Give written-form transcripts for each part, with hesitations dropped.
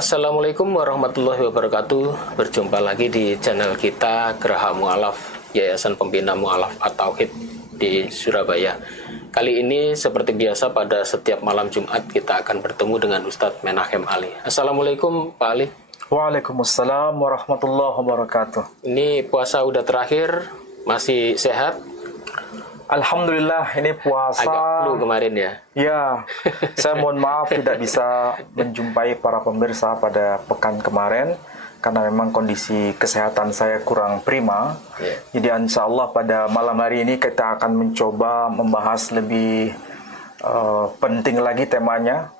Assalamualaikum warahmatullahi wabarakatuh. Berjumpa lagi di channel kita Geraha Mu'alaf, Yayasan Pembina Mu'alaf At-Tauhid di Surabaya. Kali ini seperti biasa pada setiap malam Jumat kita akan bertemu dengan Ustadz Menahem Ali. Assalamualaikum Pak Ali. Waalaikumsalam warahmatullahi wabarakatuh. Ini puasa udah terakhir, masih sehat? Alhamdulillah, ini puasa. Agak flu kemarin ya? Ya, saya mohon maaf tidak bisa menjumpai para pemirsa pada pekan kemarin karena memang kondisi kesehatan saya kurang prima. Jadi insya Allah pada malam hari ini kita akan mencoba membahas lebih penting lagi temanya.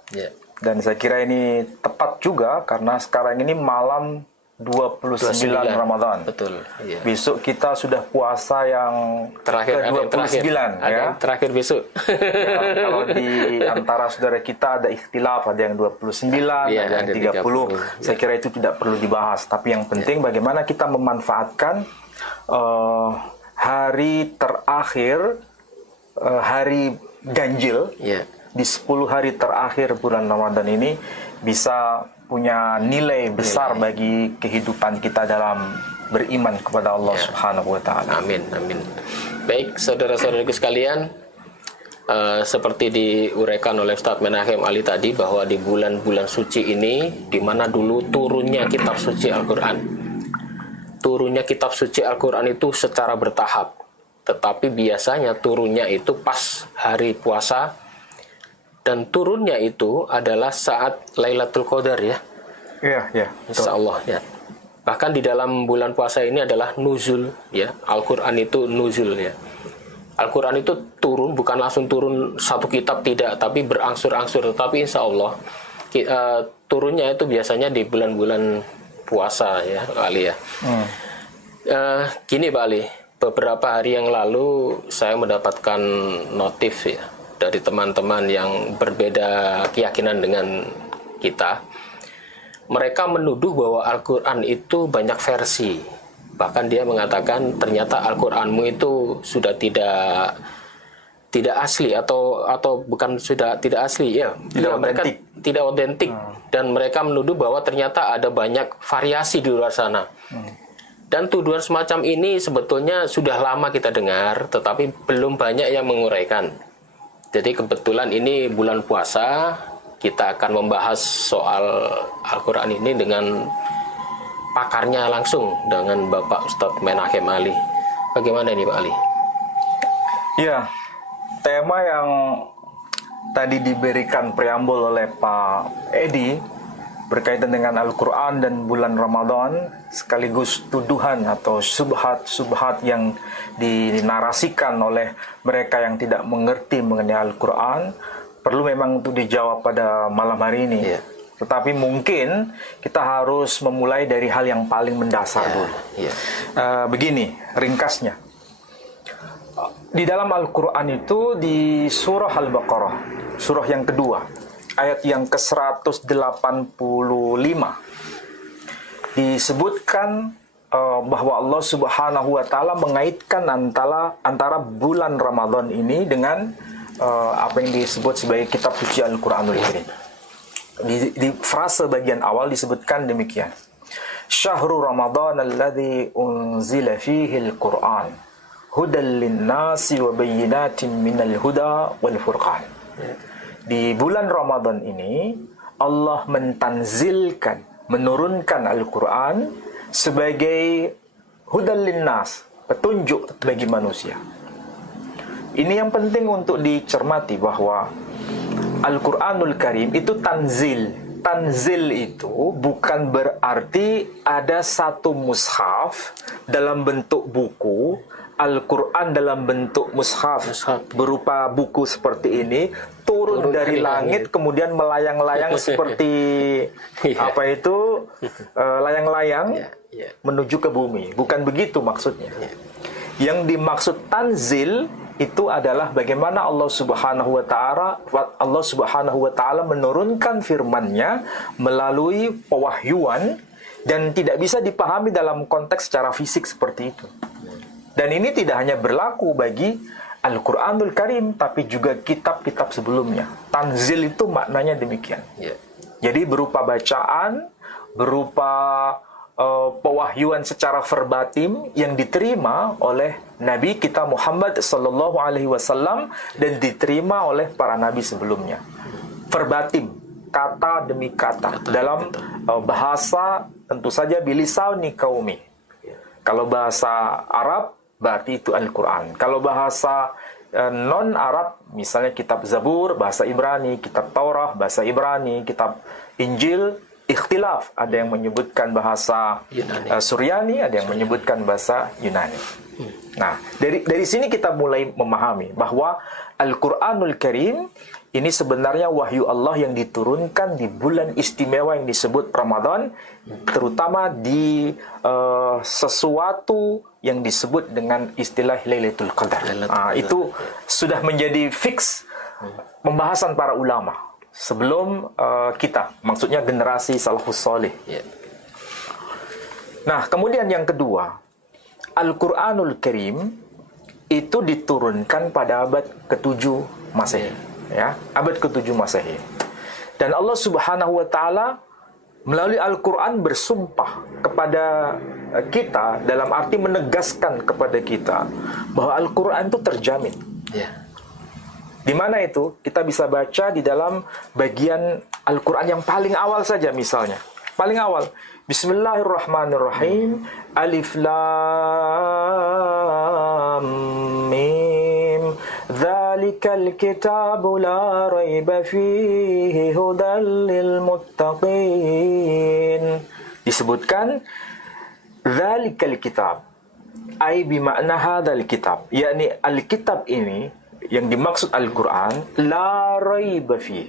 Dan saya kira ini tepat juga karena sekarang ini malam 29 Ramadan. Betul. Iya. Besok kita sudah puasa yang terakhir, ke-29 ya. Terakhir besok. Ya, kalau di antara saudara kita ada ikhtilaf, ada yang 29, ada yang 30. Saya kira itu tidak perlu dibahas, tapi yang penting bagaimana kita memanfaatkan hari terakhir, hari ganjil di 10 hari terakhir bulan Ramadan ini bisa punya nilai besar bagi kehidupan kita dalam beriman kepada Allah Subhanahu wa taala. Amin, amin. Baik, saudara-saudaraku sekalian, seperti diuraikan oleh Ustadz Menahem Ali tadi bahwa di bulan-bulan suci ini di mana dulu turunnya kitab suci Al-Qur'an. Turunnya kitab suci Al-Qur'an itu secara bertahap. Tetapi biasanya turunnya itu pas hari puasa. Dan turunnya itu adalah saat Lailatul Qadar ya. Iya. Insya Allah ya. Bahkan di dalam bulan puasa ini adalah nuzul ya. Al-Quran itu nuzul ya. Al-Quran itu turun, bukan langsung turun satu kitab, tidak, tapi berangsur-angsur. Tetapi insya Allah turunnya itu biasanya di bulan-bulan puasa ya Pak Ali ya. Gini Pak Ali, beberapa hari yang lalu saya mendapatkan notif ya dari teman-teman yang berbeda keyakinan dengan kita. Mereka menuduh bahwa Al-Quran itu banyak versi. Bahkan dia mengatakan ternyata Al-Quranmu itu sudah tidak asli atau bukan sudah tidak asli ya. Mereka tidak otentik dan mereka menuduh bahwa ternyata ada banyak variasi di luar sana. Dan tuduhan semacam ini sebetulnya sudah lama kita dengar, tetapi belum banyak yang menguraikan. Jadi kebetulan ini bulan puasa, kita akan membahas soal Al-Quran ini dengan pakarnya langsung, dengan Bapak Ustadz Menahem Ali. Bagaimana ini Pak Ali? Ya, tema yang tadi diberikan preambul oleh Pak Edi berkaitan dengan Al-Quran dan bulan Ramadan, sekaligus tuduhan atau subhat yang dinarasikan oleh mereka yang tidak mengerti mengenai Al-Quran, perlu memang untuk dijawab pada malam hari ini. Tetapi mungkin kita harus memulai dari hal yang paling mendasar dulu. Begini, ringkasnya. Di dalam Al-Quran itu di surah Al-Baqarah, surah yang kedua, ayat yang ke-185 disebutkan bahwa Allah Subhanahu wa taala mengaitkan antara bulan Ramadan ini dengan apa yang disebut sebagai kitab suci Al-Qur'anul Karim. Di frase bagian awal disebutkan demikian. Syahrul Ramadan alladzi unzila fihi al-Qur'an hudal lin-nasi wa bayyinatin minal huda wal furqan. Di bulan Ramadan ini Allah menurunkan Al-Quran sebagai hudal linnas, petunjuk bagi manusia. Ini yang penting untuk dicermati bahwa Al-Quranul Karim itu tanzil. Tanzil itu bukan berarti ada satu mushaf dalam bentuk buku, Al-Quran dalam bentuk mushaf berupa buku seperti ini turun dari langit kemudian melayang-layang seperti layang-layang menuju ke bumi. Bukan begitu maksudnya. Yang dimaksud tanzil itu adalah bagaimana Allah Subhanahu wa taala menurunkan firman-Nya melalui pewahyuan dan tidak bisa dipahami dalam konteks secara fisik seperti itu. Dan ini tidak hanya berlaku bagi Al-Quranul Karim, tapi juga kitab-kitab sebelumnya. Tanzil itu maknanya demikian. Jadi berupa bacaan, berupa pewahyuan secara verbatim yang diterima oleh Nabi kita Muhammad sallallahu alaihi wasallam dan diterima oleh para nabi sebelumnya. Verbatim, kata demi kata dalam bahasa tentu saja bilisani qaumi. Kalau bahasa Arab berarti itu Al-Qur'an. Kalau bahasa non Arab misalnya kitab Zabur bahasa Ibrani, kitab Taurah bahasa Ibrani, kitab Injil ikhtilaf, ada yang menyebutkan bahasa Suryani, ada yang menyebutkan bahasa Yunani. Nah, dari sini kita mulai memahami bahwa Al-Qur'anul Karim ini sebenarnya wahyu Allah yang diturunkan di bulan istimewa yang disebut Ramadan, terutama di sesuatu yang disebut dengan istilah Lailatul Qadar. Itu sudah menjadi fix pembahasan para ulama sebelum kita, maksudnya generasi salafus saleh. Nah, kemudian yang kedua, Al-Qur'anul Karim itu diturunkan pada abad ke-7 Masehi, ya, abad ke-7 Masehi. Dan Allah Subhanahu wa taala melalui Al-Qur'an bersumpah kepada kita, dalam arti menegaskan kepada kita bahwa Al-Qur'an itu terjamin. Di mana itu? Kita bisa baca di dalam bagian Al-Qur'an yang paling awal saja misalnya. Paling awal. Bismillahirrahmanirrahim. Alif Lam Mim. Dzalikal kitabu la raiba fihi hudal lil muttaqin. Disebutkan dzalikal kitab. Ai bimakna hadzal kitab. Yakni Alkitab ini yang dimaksud Al-Quran, la raiba fi.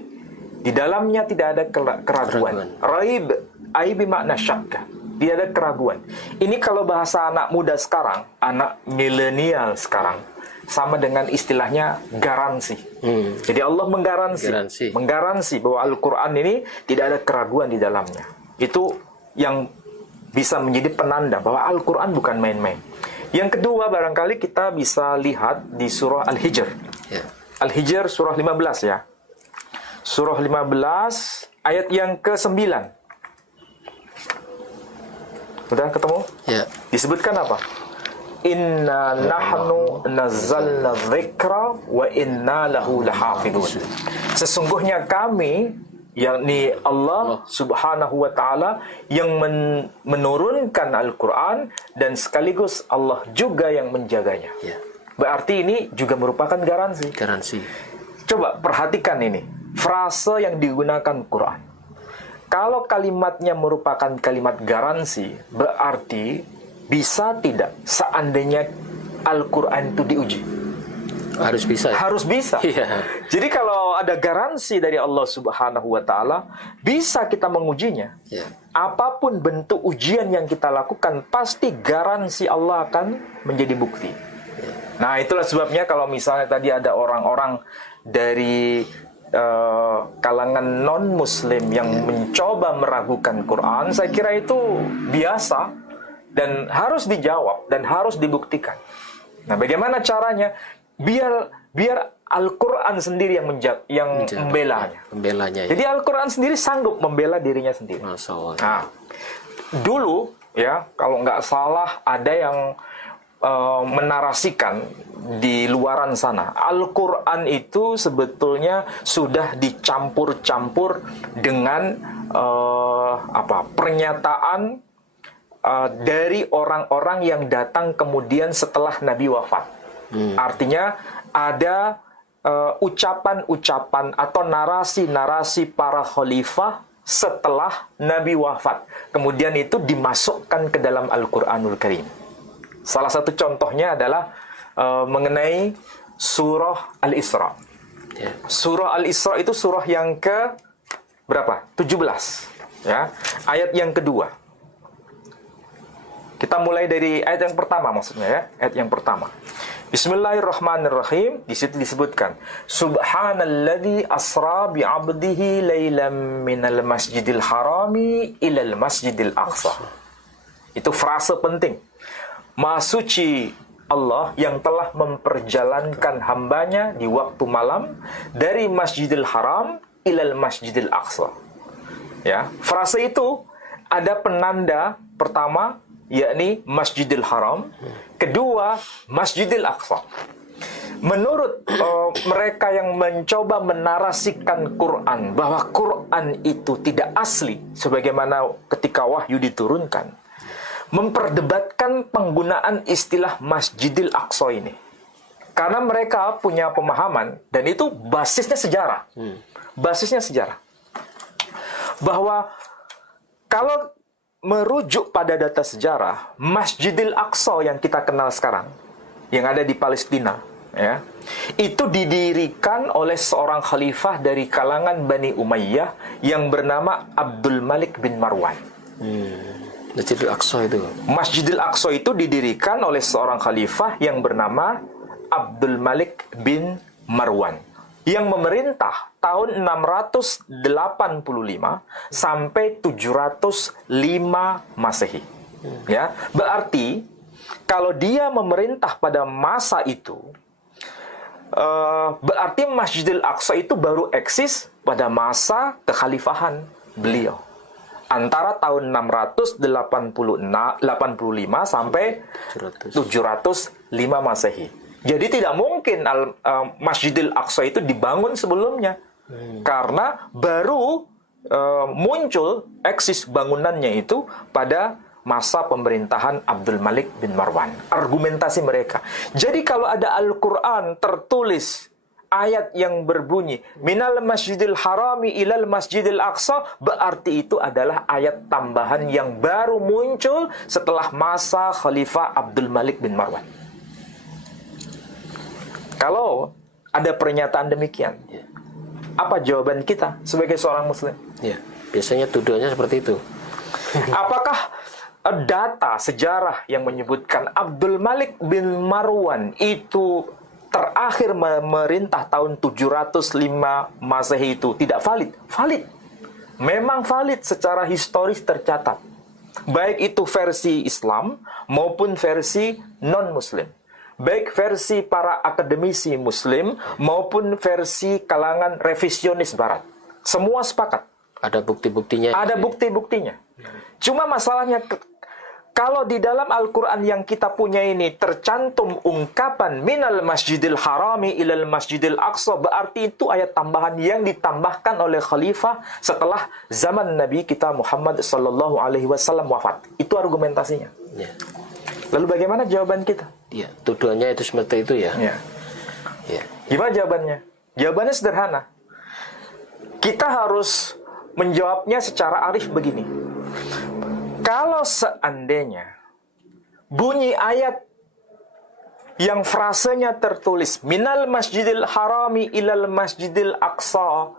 Di dalamnya tidak ada keraguan. Raib, ai bermakna syakka. Tidak ada keraguan. Ini kalau bahasa anak muda sekarang, anak milenial sekarang, sama dengan istilahnya garansi. Jadi Allah menggaransi bahwa Al-Quran ini tidak ada keraguan di dalamnya. Itu yang bisa menjadi penanda bahwa Al-Quran bukan main-main. Yang kedua, barangkali kita bisa lihat di surah Al-Hijr. Al-Hijr surah 15 ya. Surah 15 ayat yang ke-9. Sudah ketemu? Ya. Disebutkan apa? Inna nahnu nazzalna dzikra wa inna lahu lahafidun. Sesungguhnya kami, yakni Allah Subhanahu wa taala yang menurunkan Al-Qur'an dan sekaligus Allah juga yang menjaganya. Berarti ini juga merupakan garansi. Coba perhatikan ini, frase yang digunakan Quran. Kalau kalimatnya merupakan kalimat garansi, berarti bisa tidak seandainya Al-Qur'an itu diuji? Harus bisa. Harus bisa. Jadi kalau ada garansi dari Allah Subhanahu wa taala, bisa kita mengujinya. Apapun bentuk ujian yang kita lakukan, pasti garansi Allah akan menjadi bukti. Nah, itulah sebabnya kalau misalnya tadi ada orang-orang dari kalangan non-muslim yang mencoba meragukan Quran, saya kira itu biasa dan harus dijawab dan harus dibuktikan. Nah, bagaimana caranya? Biar Al-Quran sendiri yang membelanya. Jadi Al-Quran sendiri sanggup membela dirinya sendiri. Masya Allah. Nah, dulu ya, kalau nggak salah ada yang menarasikan di luaran sana, Al-Quran itu sebetulnya sudah dicampur-campur dengan pernyataan dari orang-orang yang datang kemudian setelah Nabi wafat. Artinya ada ucapan-ucapan atau narasi-narasi para khalifah setelah Nabi wafat. Kemudian itu dimasukkan ke dalam Al-Quranul Karim. Salah satu contohnya adalah mengenai surah Al-Isra. Surah Al-Isra itu surah yang ke berapa? 17. Ya, ayat yang kedua. Kita mulai dari ayat yang pertama maksudnya ya, ayat yang pertama. Bismillahirrahmanirrahim. Di situ disebutkan, Subhanalladzi asra bi 'abdihi lailam minal masjidil harami ilal masjidil aqsa. Itu frase penting. Maha suci Allah yang telah memperjalankan hambanya di waktu malam dari Masjidil Haram ilal Masjidil Aqsa. Ya, frase itu ada penanda pertama yakni Masjidil Haram, kedua Masjidil Aqsa. Menurut mereka yang mencoba menarasikan Quran bahwa Quran itu tidak asli sebagaimana ketika wahyu diturunkan, memperdebatkan penggunaan istilah Masjidil Aqsa ini. Karena mereka punya pemahaman dan itu basisnya sejarah. Basisnya sejarah. Bahwa kalau merujuk pada data sejarah, Masjidil Aqsa yang kita kenal sekarang, yang ada di Palestina, ya, itu didirikan oleh seorang khalifah dari kalangan Bani Umayyah yang bernama Abdul Malik bin Marwan. Masjidil Aqsa itu. Masjidil Aqsa itu didirikan oleh seorang khalifah yang bernama Abdul Malik bin Marwan yang memerintah tahun 685 sampai 705 Masehi. Ya, berarti kalau dia memerintah pada masa itu, berarti Masjidil Aqsa itu baru eksis pada masa kekhalifahan beliau antara tahun 685 sampai 705 Masehi. Jadi tidak mungkin Masjidil Aqsa itu dibangun sebelumnya, karena baru muncul eksis bangunannya itu pada masa pemerintahan Abdul Malik bin Marwan. Argumentasi mereka. Jadi kalau ada Al-Quran tertulis ayat yang berbunyi minal masjidil harami ilal masjidil aqsa, berarti itu adalah ayat tambahan yang baru muncul setelah masa Khalifah Abdul Malik bin Marwan. Kalau ada pernyataan demikian, apa jawaban kita sebagai seorang muslim? Ya, biasanya tuduhannya seperti itu. Apakah data sejarah yang menyebutkan Abdul Malik bin Marwan itu terakhir memerintah tahun 705 Masehi itu tidak valid? Valid. Memang valid secara historis tercatat. Baik itu versi Islam maupun versi non-Muslim. Baik versi para akademisi Muslim maupun versi kalangan revisionis Barat. Semua sepakat. Ada bukti-buktinya. Ada bukti-buktinya. Cuma masalahnya, kalau di dalam Al-Quran yang kita punya ini tercantum ungkapan minal masjidil harami ilal masjidil aqsa, berarti itu ayat tambahan yang ditambahkan oleh khalifah setelah zaman Nabi kita Muhammad sallallahu alaihi wasallam wafat. Itu argumentasinya. Ya. Lalu bagaimana jawaban kita? Ya, tuduhannya itu seperti itu ya. Ya. Ya. Gimana jawabannya? Jawabannya sederhana. Kita harus menjawabnya secara arif begini. Kalau seandainya bunyi ayat yang frasenya tertulis minal masjidil harami ilal masjidil aqsa,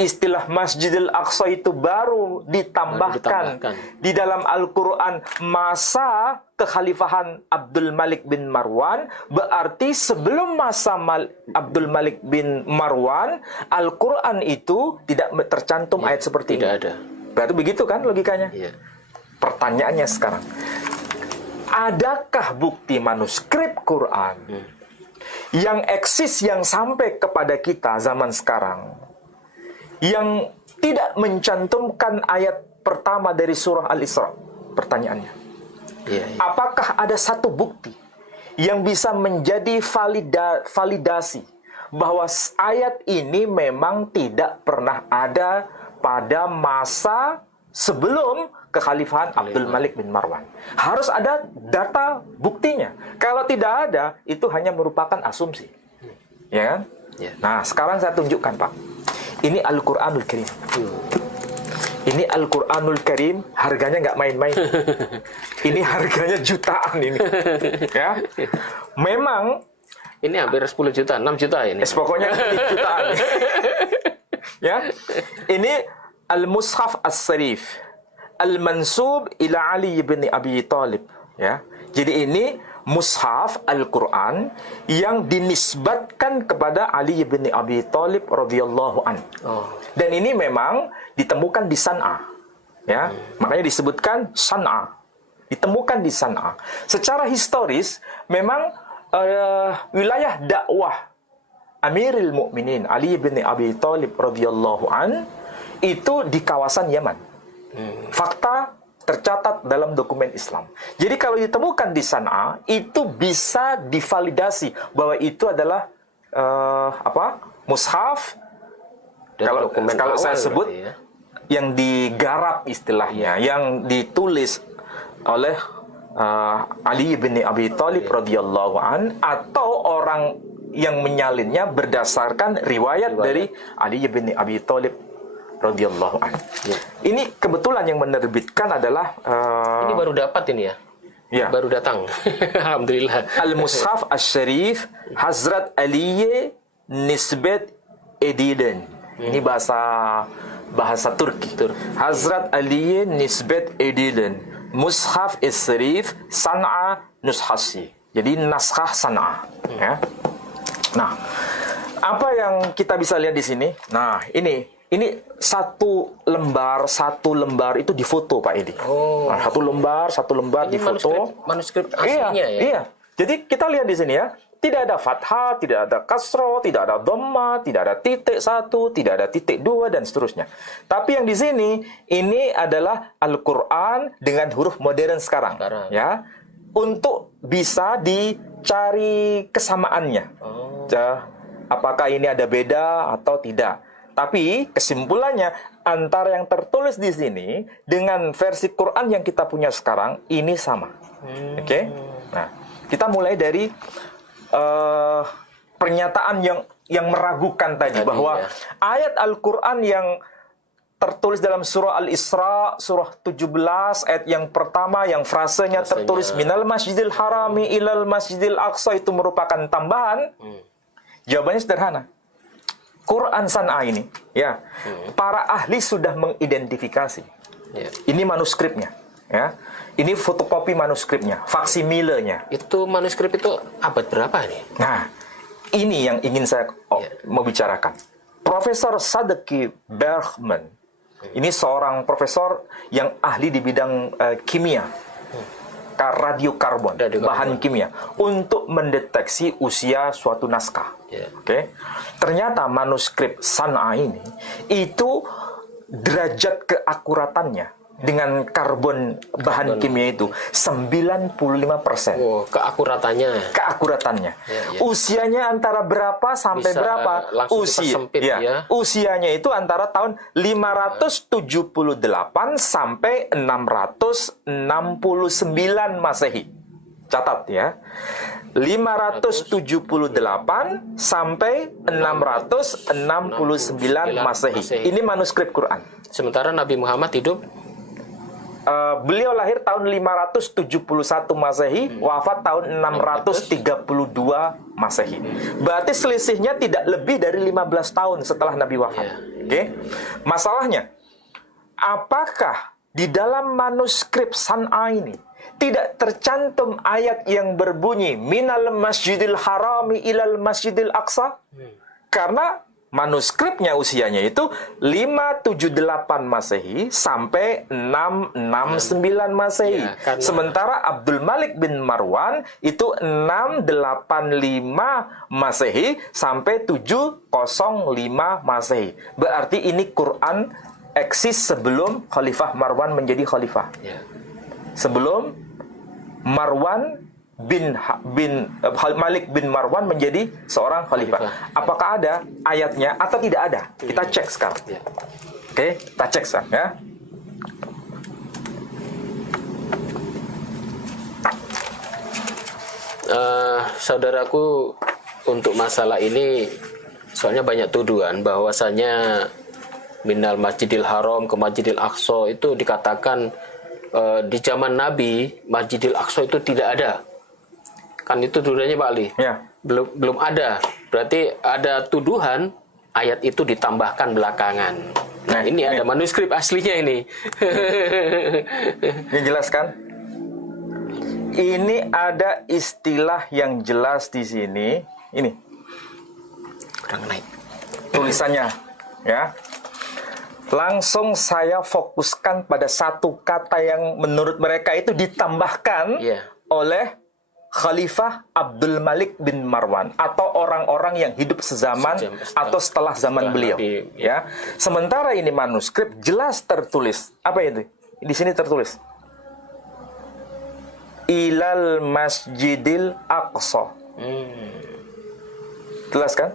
istilah Masjidil Aqsa itu baru ditambahkan di dalam Al-Quran masa kekhalifahan Abdul Malik bin Marwan, berarti sebelum masa Abdul Malik bin Marwan, Al-Quran itu tidak tercantum ayat seperti ini. Tidak ada. Berarti begitu kan logikanya? Ya. Pertanyaannya sekarang, adakah bukti manuskrip Quran yang eksis yang sampai kepada kita zaman sekarang yang tidak mencantumkan ayat pertama dari surah Al-Isra? Pertanyaannya. Ya. Apakah ada satu bukti yang bisa menjadi validasi bahwa ayat ini memang tidak pernah ada pada masa sebelum kekhalifahan Abdul Malik bin Marwan? Harus ada data buktinya. Kalau tidak ada, itu hanya merupakan asumsi. Ya kan? Ya. Nah, sekarang saya tunjukkan, Pak. Ini Al-Quranul Karim. Ini Al-Quranul Karim, harganya nggak main-main. Ini harganya jutaan ini. Ya. Memang Ini hampir 10 juta, 6 juta ini. pokoknya ini jutaan. Ya. Ini Al-Mushaf As-Sarif Al-Mansub ila Ali bin Abi Talib. Ya. Jadi ini mushaf Al-Quran yang dinisbatkan kepada Ali bin Abi Talib radhiyallahu an. Dan ini memang ditemukan di San'a. Ya, makanya disebutkan San'a. Ditemukan di San'a. Secara historis memang wilayah dakwah Amirul Mukminin Ali bin Abi Talib radhiyallahu an itu di kawasan Yaman. Fakta tercatat dalam dokumen Islam. Jadi kalau ditemukan di Sana'a, itu bisa divalidasi bahwa itu adalah mushaf. Kalau saya sebut ya, yang digarap istilahnya, yang ditulis oleh Ali bin Abi Thalib radhiyallahu an, atau orang yang menyalinnya berdasarkan riwayat dari Ali bin Abi Thalib radhiyallahu an. Ya. Ini kebetulan yang menerbitkan adalah ini baru dapat ini ya. Ya. Baru datang. Alhamdulillah. Al-Mushaf Asy-Syarif Hazrat Ali Nisbat Edilen. Ini bahasa Turki. Hazrat Ali Nisbat Edilen. Mushaf Asy-Syarif Sana'a Nushasi. Jadi naskah Sana'a. Ya. Nah, apa yang kita bisa lihat di sini? Nah, ini satu lembar itu difoto, Pak Edi. Oh. Nah, satu lembar Ini difoto. manuskrip aslinya ya. Iya. Jadi kita lihat di sini ya, tidak ada fathah, tidak ada kasro, tidak ada dhamma, tidak ada titik 1, tidak ada titik 2 dan seterusnya. Tapi yang di sini ini adalah Al-Qur'an dengan huruf modern sekarang. Ya. Untuk bisa dicari kesamaannya. Oh. Apakah ini ada beda atau tidak? Tapi kesimpulannya antara yang tertulis di sini dengan versi Quran yang kita punya sekarang ini sama. Oke? Nah, kita mulai dari pernyataan yang meragukan tadi bahwa ayat Al-Qur'an yang tertulis dalam surah Al-Isra, surah 17 ayat yang pertama yang frasenya tertulis minal masjidil harami ilal masjidil aqsa itu merupakan tambahan. Jawabannya sederhana. Quran Sana'a ini, ya, para ahli sudah mengidentifikasi. Ini manuskripnya, ya. Ini fotokopi manuskripnya, faksimilenya. Itu manuskrip itu abad berapa nih? Nah, ini yang ingin saya mau bicarakan. Profesor Sadeki Bergman, ini seorang profesor yang ahli di bidang kimia, radiokarbon, bahan kimia, untuk mendeteksi usia suatu naskah. Oke. Ternyata manuskrip Sana'a ini itu derajat keakuratannya dengan karbon bahan kimia itu 95%. Oh, keakuratannya. Usianya antara berapa sampai Bisa berapa? Usianya itu antara tahun 578 sampai 669 Masehi. Catat ya. 578 sampai 669 Masehi. Ini manuskrip Quran. Sementara Nabi Muhammad hidup beliau lahir tahun 571 Masehi, wafat tahun 632 Masehi. Berarti selisihnya tidak lebih dari 15 tahun setelah Nabi wafat. Oke. Masalahnya, apakah di dalam manuskrip Sana'a ini tidak tercantum ayat yang berbunyi minal masjidil harami ilal masjidil aqsa? Karena manuskripnya usianya itu 578 Masehi sampai 669 Masehi. Sementara Abdul Malik bin Marwan itu 685 Masehi sampai 705 Masehi. Berarti ini Quran eksis sebelum Khalifah Marwan menjadi khalifah. Sebelum Marwan Malik bin Marwan menjadi seorang khalifah. Apakah ada ayatnya atau tidak ada? Kita cek sekarang. Oke, kita cek sekarang ya. Saudaraku, untuk masalah ini soalnya banyak tuduhan bahwasanya minal masjidil haram ke masjidil aqsa itu dikatakan di zaman Nabi Masjidil Aqsa itu tidak ada. Kan itu tuduhannya Pak Ali. Belum ada. Berarti ada tuduhan ayat itu ditambahkan belakangan. Nah, ini ada manuskrip aslinya ini. Yang jelas kan? Ini ada istilah yang jelas di sini. Ini. Kurang naik. Tulisannya, ya. Langsung saya fokuskan pada satu kata yang menurut mereka itu ditambahkan oleh Khalifah Abdul Malik bin Marwan atau orang-orang yang hidup sezaman atau setelah zaman beliau. Ya. Sementara ini manuskrip jelas tertulis. Apa itu? Di sini tertulis Ilal Masjidil Aqsa. Jelas kan?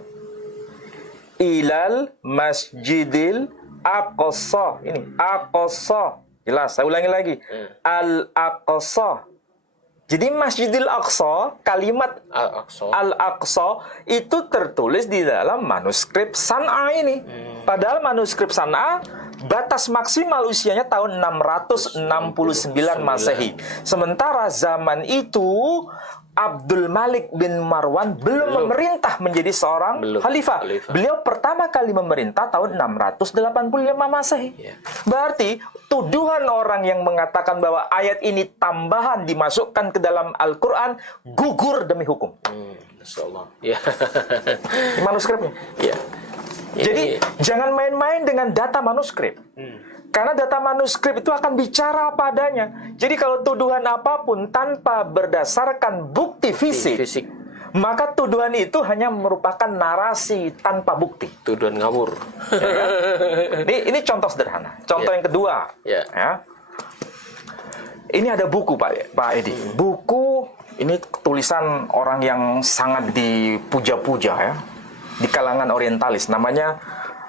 Ilal Masjidil Aqsa. Ini Aqsa. Jelas, saya ulangi lagi. Al-Aqsa. Jadi Masjidil Aqsa, kalimat Al-Aqsa itu tertulis di dalam manuskrip San'a ini. Padahal manuskrip San'a batas maksimal usianya tahun 669 Masehi. Sementara zaman itu Abdul Malik bin Marwan belum memerintah menjadi seorang khalifah. Beliau pertama kali memerintah tahun 685 Masehi. Berarti tuduhan orang yang mengatakan bahwa ayat ini tambahan dimasukkan ke dalam Al-Quran gugur demi hukum. Insyaallah. Ya. Manuskripnya. Ya. Jadi jangan main-main dengan data manuskrip. Karena data manuskrip itu akan bicara apa adanya. Jadi kalau tuduhan apapun tanpa berdasarkan bukti fisik, maka tuduhan itu hanya merupakan narasi tanpa bukti. Tuduhan ngawur. Ya kan? Ini contoh sederhana. Contoh yang kedua. Ya. Ini ada buku Pak Edi. Buku ini tulisan orang yang sangat dipuja-puja ya di kalangan orientalis. Namanya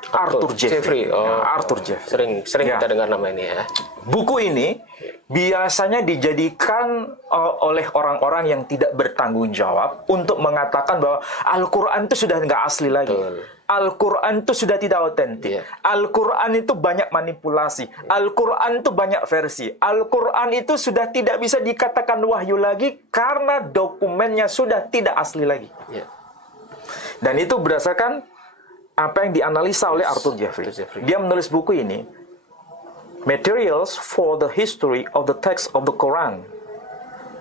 Arthur Jeffrey. Arthur Jeffrey. Sering kita dengar nama ini ya. Buku ini biasanya dijadikan oleh orang-orang yang tidak bertanggung jawab untuk mengatakan bahwa Al-Quran itu sudah nggak asli lagi. Al-Quran itu sudah tidak otentik. Al-Quran itu banyak manipulasi. Al-Quran itu banyak versi. Al-Quran itu sudah tidak bisa dikatakan wahyu lagi karena dokumennya sudah tidak asli lagi. Dan itu berdasarkan apa yang dianalisa oleh Arthur Jeffrey. Dia menulis buku ini, Materials for the History of the Text of the Quran,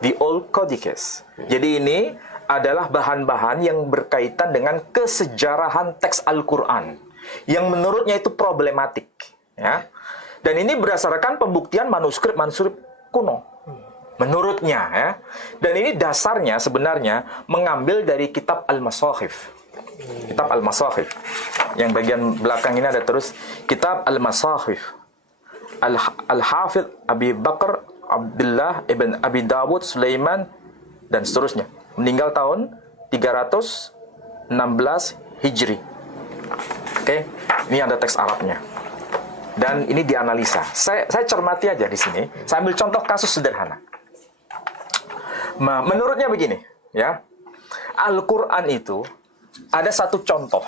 the Old Codices. Jadi ini adalah bahan-bahan yang berkaitan dengan kesejarahan teks Al-Quran, yang menurutnya itu problematik. Ya. Dan ini berdasarkan pembuktian manuskrip kuno. Menurutnya, ya. Dan ini dasarnya sebenarnya mengambil dari kitab Al-Masahif. Kitab Al-Masahif. Yang bagian belakang ini ada terus Kitab Al-Masahif. Al-Hafidh Abi Bakar Abdullah ibn Abi Dawud Sulaiman dan seterusnya. Meninggal tahun 316 Hijri. Oke, ini ada teks Arabnya. Dan ini dianalisa. Saya cermati aja di sini. Saya ambil contoh kasus sederhana. Menurutnya begini, ya. Al-Quran itu ada satu contoh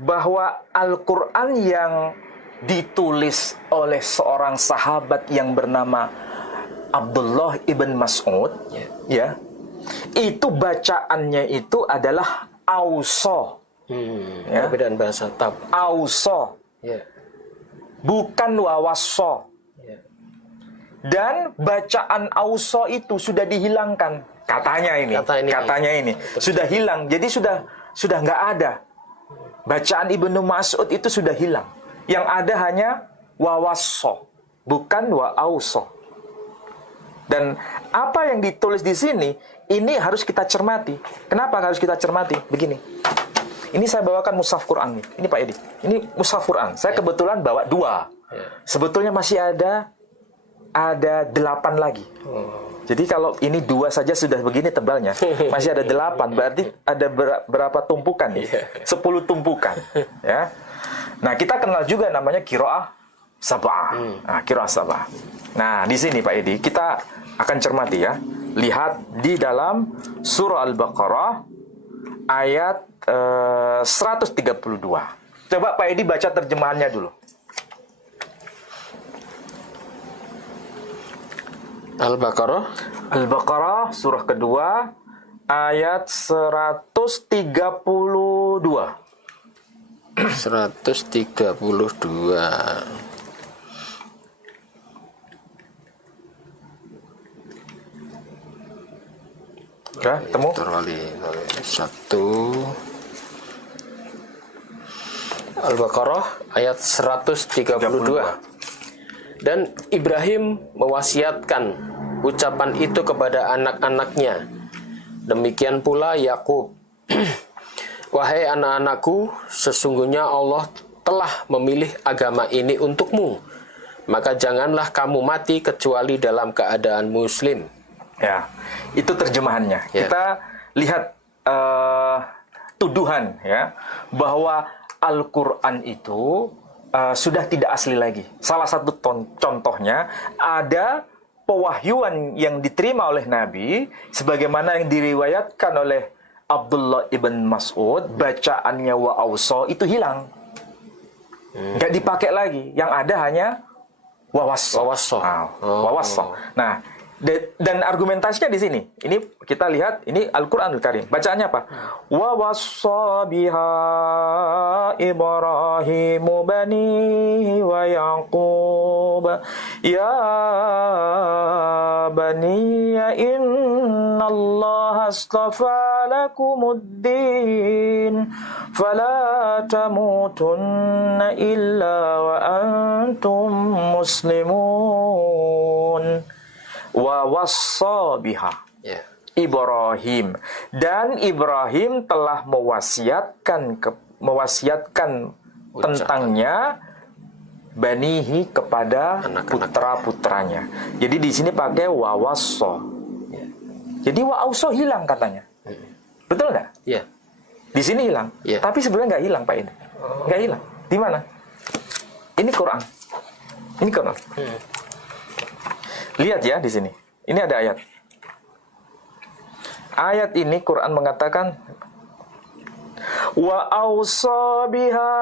bahwa Al-Quran yang ditulis oleh seorang sahabat yang bernama Abdullah ibn Mas'ud, ya, itu bacaannya itu adalah auso. Perbedaan bahasa tab. Auso, bukan wawaso. Dan bacaan auso itu sudah dihilangkan. Katanya ini sudah hilang. Jadi sudah nggak ada. Bacaan Ibnu Mas'ud itu sudah hilang. Yang ada hanya wawasso, bukan wa'auso. Dan apa yang ditulis di sini ini harus kita cermati. Kenapa harus kita cermati? Begini. Ini saya bawakan mushaf Quran nih. Ini Pak Edi. Ini mushaf Quran. Saya kebetulan bawa 2. Sebetulnya masih ada 8 lagi. Jadi kalau ini 2 saja sudah begini tebalnya, masih ada 8, berarti ada berapa tumpukan nih? 10 tumpukan. Ya. Nah, kita kenal juga namanya qiraah sab'ah. Nah, qiraah sab'ah. Nah, di sini Pak Edi, kita akan cermati ya. Lihat di dalam surah Al-Baqarah ayat 132. Coba Pak Edi baca terjemahannya dulu. Al-Baqarah surah kedua ayat 132. 132. Ya, ketemu? Satu. Al-Baqarah ayat 132. Dan Ibrahim mewasiatkan ucapan itu kepada anak-anaknya. Demikian pula Yakub. Wahai anak-anakku, sesungguhnya Allah telah memilih agama ini untukmu. Maka janganlah kamu mati kecuali dalam keadaan muslim. Ya, itu terjemahannya. Ya. Kita lihat tuduhan ya bahwa Al-Quran itu sudah tidak asli lagi. Salah satu contohnya ada pewahyuan yang diterima oleh Nabi sebagaimana yang diriwayatkan oleh Abdullah ibn Mas'ud, bacaannya wa awsa itu hilang. Nggak dipakai lagi. Yang ada hanya wawassa. Wawassa. Nah, dan argumentasinya di sini. Ini kita lihat, ini Al-Qur'anul Karim. Bacaannya apa? Wa wassa biha Ibrahimu banihi wa Yaqub. Ya baniya innallaha astafa lakumuddin fala tamutunna illa wa antum muslimun. Wa wassa biha Ibrahim, dan Ibrahim telah mewasiatkan tentangnya banihi kepada putra-putranya. Jadi di sini pakai wa wassa. Jadi wa ausa hilang katanya. Betul nggak? Iya. Di sini hilang. Tapi sebenarnya nggak hilang Pak ini. Nggak hilang. Di mana? Ini Quran. Ini Quran. Lihat ya di sini. Ini ada ayat. Ayat ini Quran mengatakan wa ausa biha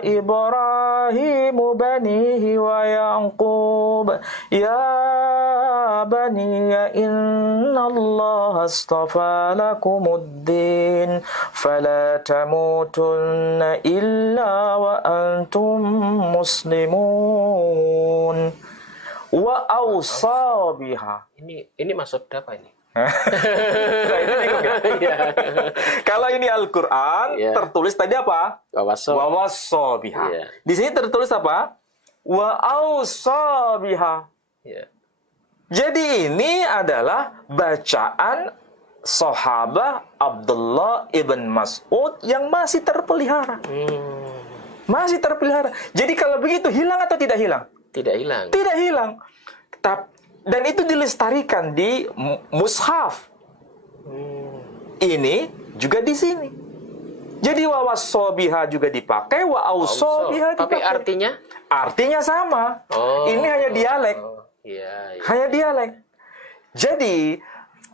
Ibrahimu banihi wa Yaqub ya baniya innallaha astafa lakumuddin fala tamutunna illa wa antum muslimun. Wa ausa biha. Ini maksud apa ini? Nah, ini bingung ya? Kalau ini Al-Quran tertulis tadi apa? Wa wassa biha. Di sini tertulis apa? Wa ausa biha. Jadi ini adalah bacaan sahabat Abdullah ibn Mas'ud yang masih terpelihara. Masih terpelihara. Jadi kalau begitu hilang atau tidak hilang? Tidak hilang. Tidak hilang. Dan itu dilestarikan di mushaf. Ini juga di sini. Jadi wa wassabiha juga dipakai, wa ausabiha dipakai. Tapi artinya? Artinya sama. Ini hanya dialek. Hanya dialek. Jadi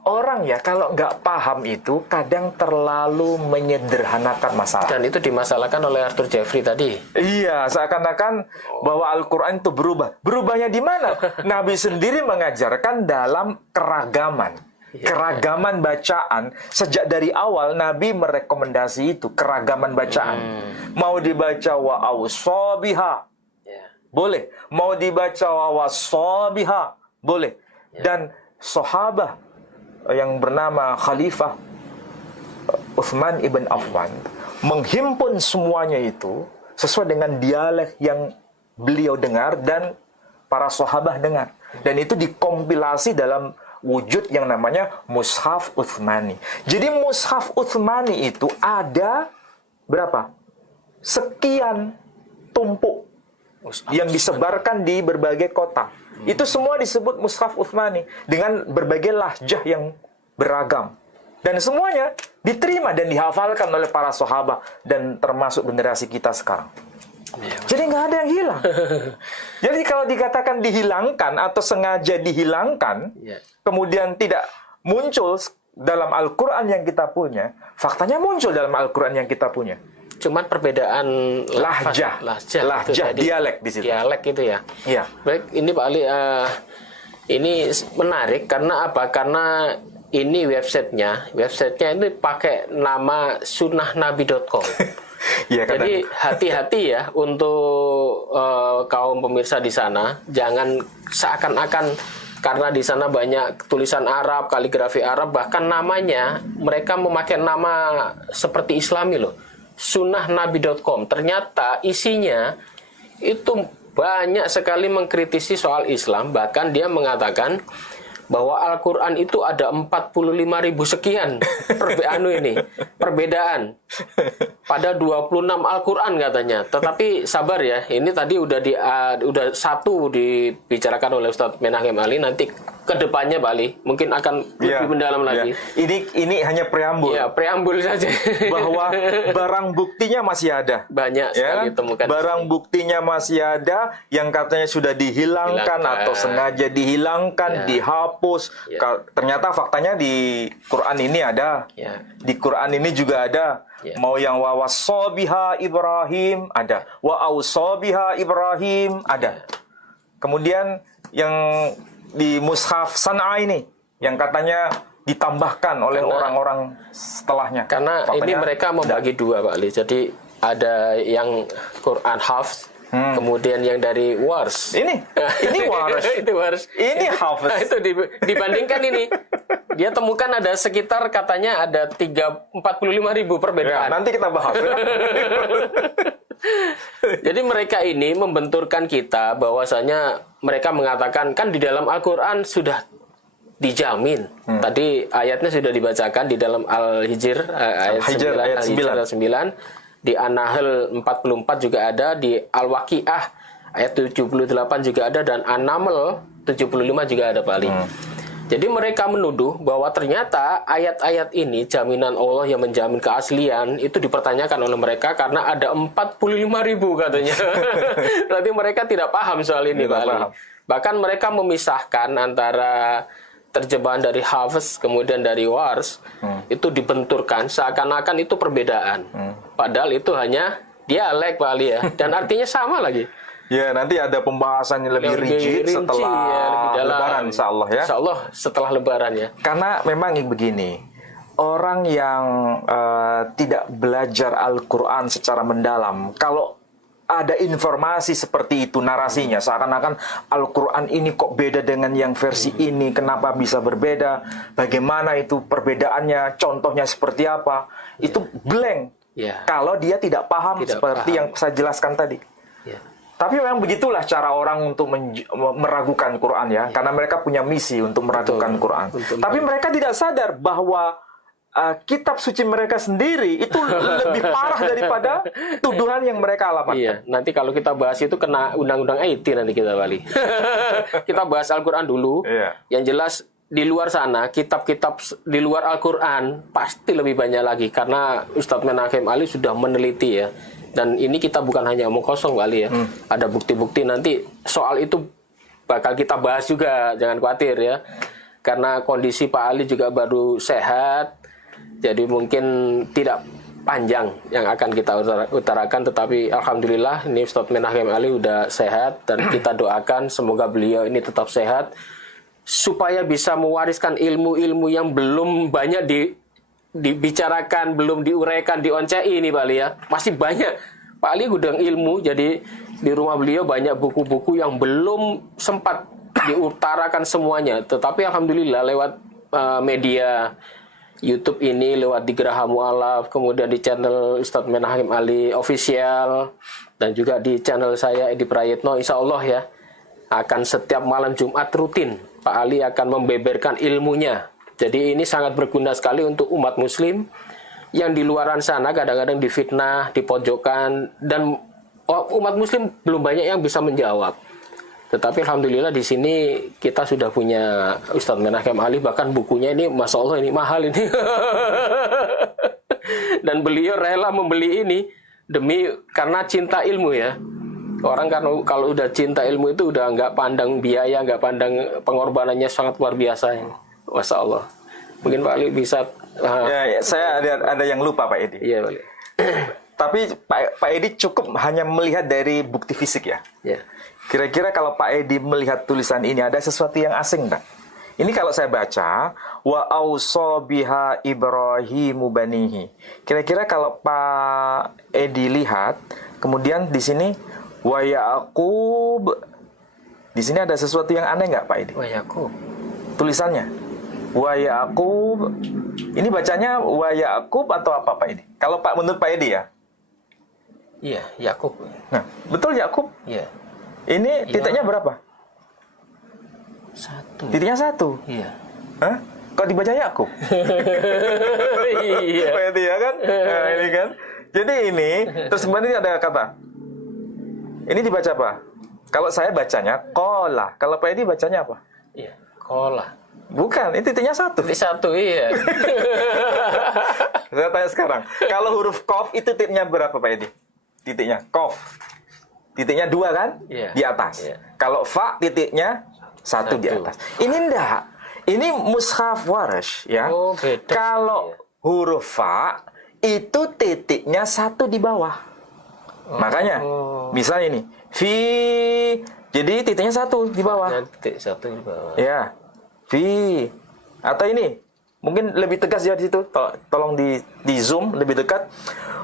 orang ya kalau nggak paham itu kadang terlalu menyederhanakan masalah. Dan itu dimasalahkan oleh Arthur Jeffrey tadi. Iya, seakan-akan bahwa Al-Quran itu berubah. Berubahnya di mana? Nabi sendiri mengajarkan dalam keragaman. Keragaman bacaan. Sejak dari awal Nabi merekomendasi itu, keragaman bacaan. Mau dibaca wa awsabiha, boleh. Mau dibaca wa wassabiha, boleh. Dan sahabat yang bernama Khalifah Utsman ibn Affan menghimpun semuanya itu sesuai dengan dialek yang beliau dengar dan para sahabat dengar, dan itu dikompilasi dalam wujud yang namanya Mushaf Utsmani. Jadi Mushaf Utsmani itu ada berapa? Sekian tumpuk yang disebarkan di berbagai kota. Itu semua disebut Mushaf Utsmani dengan berbagai lahjah yang beragam. Dan semuanya diterima dan dihafalkan oleh para sahabat dan termasuk generasi kita sekarang. Jadi nggak ada yang hilang. Jadi kalau dikatakan dihilangkan atau sengaja dihilangkan, kemudian tidak muncul dalam Al-Quran yang kita punya, faktanya muncul dalam Al-Quran yang kita punya. Cuman perbedaan lahjah, dialek di situ. Dialek itu ya. Iya. Baik, ini Pak Ali, ini menarik karena apa? Karena ini websitenya ini pakai nama sunnahnabi.com. Ya, jadi hati-hati ya untuk kaum pemirsa di sana, jangan seakan-akan karena di sana banyak tulisan Arab, kaligrafi Arab, bahkan namanya mereka memakai nama seperti Islami loh. Sunnahnabi.com, ternyata isinya itu banyak sekali mengkritisi soal Islam, bahkan dia mengatakan bahwa Al-Quran itu ada 45.000 sekian perbedaan pada 26 Al-Quran katanya. Tetapi sabar ya, ini tadi udah satu dibicarakan oleh Ustadz Menahem Ali, nanti kedepannya Pak Ali mungkin akan lebih mendalam lagi. Ini hanya preambul. Ya, preambul saja. Bahwa barang buktinya masih ada. Banyak sekali ditemukan. Barang buktinya masih ada yang katanya sudah dihilangkan atau sengaja dihilangkan, dihapus. Ternyata faktanya di Quran ini ada. Di Quran ini juga ada. Mau yang wa wassabiha Ibrahim ada. Wa ausabiha Ibrahim ada. Kemudian yang di mushaf San'a ini yang katanya ditambahkan oleh orang-orang setelahnya. Karena faktanya ini mereka membagi dua Pak Ali. Jadi ada yang Quran Hafs, kemudian yang dari Wars. Ini Wars. Itu Wars. Ini Hafs. Itu dibandingkan ini. Dia temukan ada sekitar katanya ada 45.000 perbedaan. Nanti kita bahas. Jadi mereka ini membenturkan kita bahwasanya mereka mengatakan kan di dalam Al-Quran sudah dijamin. Tadi ayatnya sudah dibacakan di dalam Al-Hijr ayat 9. Di An-Nahl 44 juga ada, di Al-Waqiah ayat 78 juga ada, dan An-Naml 75 juga ada Pak Ali. Jadi mereka menuduh bahwa ternyata ayat-ayat ini, jaminan Allah yang menjamin keaslian, itu dipertanyakan oleh mereka karena ada 45.000 katanya. Berarti mereka tidak paham soal ini, Pak Ali. Bahkan mereka memisahkan antara terjemahan dari Hafiz kemudian dari Wars, itu dibenturkan seakan-akan itu perbedaan. Padahal itu hanya dialek, Pak Ali ya. Dan artinya sama lagi. Ya, nanti ada pembahasannya lebih rigid setelah Lebaran, insya Allah ya. Insya Allah setelah Lebaran ya. Karena memang begini, orang yang tidak belajar Al-Quran secara mendalam, kalau ada informasi seperti itu narasinya, seakan-akan Al-Quran ini kok beda dengan yang versi ini, kenapa bisa berbeda, bagaimana itu perbedaannya, contohnya seperti apa, itu blank. Kalau dia tidak paham seperti yang saya jelaskan tadi. Tapi memang begitulah cara orang untuk meragukan Quran ya, karena mereka punya misi untuk meragukan Quran. Tapi mereka tidak sadar bahwa kitab suci mereka sendiri itu lebih parah daripada tuduhan yang mereka alamatkan. Iya, nanti kalau kita bahas itu kena undang-undang IT nanti kita balik. Kita bahas Al-Quran dulu. Yang jelas di luar sana, kitab-kitab di luar Al-Quran pasti lebih banyak lagi, karena Ustadz Menahem Ali sudah meneliti ya. Dan ini kita bukan hanya omong kosong kali ya. Ada bukti-bukti, nanti soal itu bakal kita bahas juga, jangan khawatir ya. Karena kondisi Pak Ali juga baru sehat, jadi mungkin tidak panjang yang akan kita utarakan. Tetapi Alhamdulillah ini Ustadz Menahem Ali udah sehat, dan kita doakan semoga beliau ini tetap sehat, supaya bisa mewariskan ilmu-ilmu yang belum banyak dibicarakan, belum diuraikan di ONCI ini Pak Ali ya. Masih banyak. Pak Ali gudang ilmu, jadi di rumah beliau banyak buku-buku yang belum sempat diutarakan semuanya. Tetapi Alhamdulillah lewat media YouTube ini, lewat di Geraha Mu'alaf, kemudian di channel Ustadz Menahem Ali Official, dan juga di channel saya Edi Prayitno, insya Allah ya, akan setiap malam Jumat rutin Pak Ali akan membeberkan ilmunya. Jadi ini sangat berguna sekali untuk umat muslim yang di luaran sana kadang-kadang difitnah, dipojokkan, dan umat muslim belum banyak yang bisa menjawab. Tetapi Alhamdulillah di sini kita sudah punya Ustadz Menahem Ali, bahkan bukunya ini Masya Allah ini mahal ini. Dan beliau rela membeli ini karena cinta ilmu ya. Orang kan kalau udah cinta ilmu itu udah nggak pandang biaya, nggak pandang pengorbanannya, sangat luar biasa ya. Masya Allah. Mungkin Pak Ali bisa. Saya ada yang lupa Pak Edi. Iya Pak Ali. Tapi Pak Edi cukup hanya melihat dari bukti fisik ya. Kira-kira kalau Pak Edi melihat tulisan ini ada sesuatu yang asing tak? Ini kalau saya baca wa auso biha Ibrahimu banihi. Kira-kira kalau Pak Edi lihat, kemudian di sini wa Yaqub. Di sini ada sesuatu yang aneh nggak Pak Edi? Wa Yaqub. Tulisannya wa Yaqub. Ini bacanya wa Yaqub atau apa Pak Edi? Kalau menurut Pak Edi ya? Iya, Yakub. Nah, betul Yakub? Iya. Ini titiknya berapa? 1. Titiknya 1. Iya. Hah? Kok dibaca Yakub? Iya. Berarti ya kan? Nah, ini kan. Jadi ini, terus kemudian ada kata. Ini dibaca apa? Kalau saya bacanya kola. Kalau Pak Edi bacanya apa? Iya. Kola. Bukan, ini titiknya 1. Titik 1, iya. Saya tanya sekarang. Kalau huruf kof itu titiknya berapa Pak Edi? Titiknya kof. Titiknya 2 kan? Iya. Di atas. Iya. Kalau fa titiknya 1 di atas. Ini enggak. Ini mushaf Warsh ya. Oh, beda. Kalau huruf fa itu titiknya 1 di bawah. Makanya misalnya ini fi, jadi titiknya 1 di bawah. Titik 1 di bawah. Ya. Fi. Atau ini mungkin lebih tegas ya di situ. Tolong di zoom lebih dekat.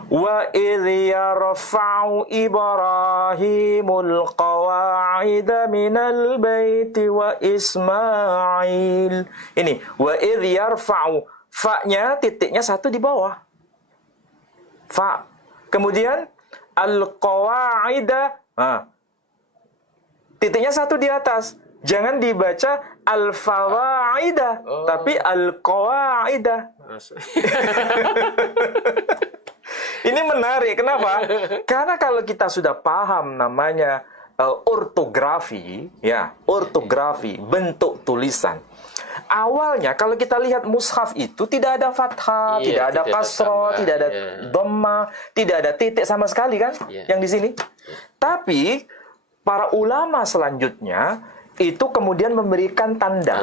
Wa idh yarfa'u Ibrahimul qawa'ida minal baiti wa Ismail. Ini wa idh yarfa'u, fa-nya titiknya 1 di bawah. Fa. Kemudian al-qawa'ida, titiknya 1 di atas. Jangan dibaca al-fawa'ida, tapi al-qawa'ida. Ini menarik. Kenapa? Karena kalau kita sudah paham namanya ortografi, ya, ortografi, bentuk tulisan. Awalnya kalau kita lihat mushaf itu tidak ada fathah, tidak ada kasroh, tidak ada dhamma, tidak ada titik sama sekali kan, yang di sini. Tapi para ulama selanjutnya itu kemudian memberikan tanda.